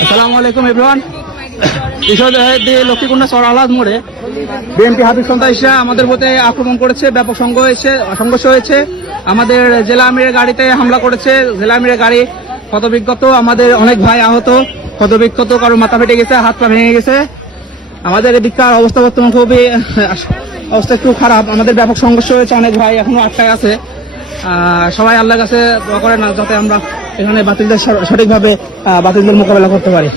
আসসালামু আলাইকুম এভরিওয়ান ঈশ্বর লক্ষ্মীকুণ্ডা সরালাদ মোড়ে বিএনপি হাফিজ সন্ত্রাসীরা আমাদের প্রতি আক্রমণ করেছে, ব্যাপক সংঘ হয়েছে, সংঘর্ষ হয়েছে। আমাদের জেলা আমিরের গাড়িতে হামলা করেছে। জেলা আমিরের গাড়ি ক্ষতবিক্ষত, আমাদের অনেক ভাই আহত। ক্ষতবিক্ষত, কারও মাথা ফেটে গেছে, হাত পা ভেঙে গেছে। আমাদের এদিককার অবস্থা বর্তমান খুবই অবস্থা একটু খারাপ। আমাদের ব্যাপক সংঘর্ষ হয়েছে, অনেক ভাই এখনও আটকায় আছে। সবাই আল্লাহর কাছে দোয়া না যাতে আমরা এখানে বাতিলদের সঠিকভাবে বাতিলদের মোকাবেলা করতে পারি।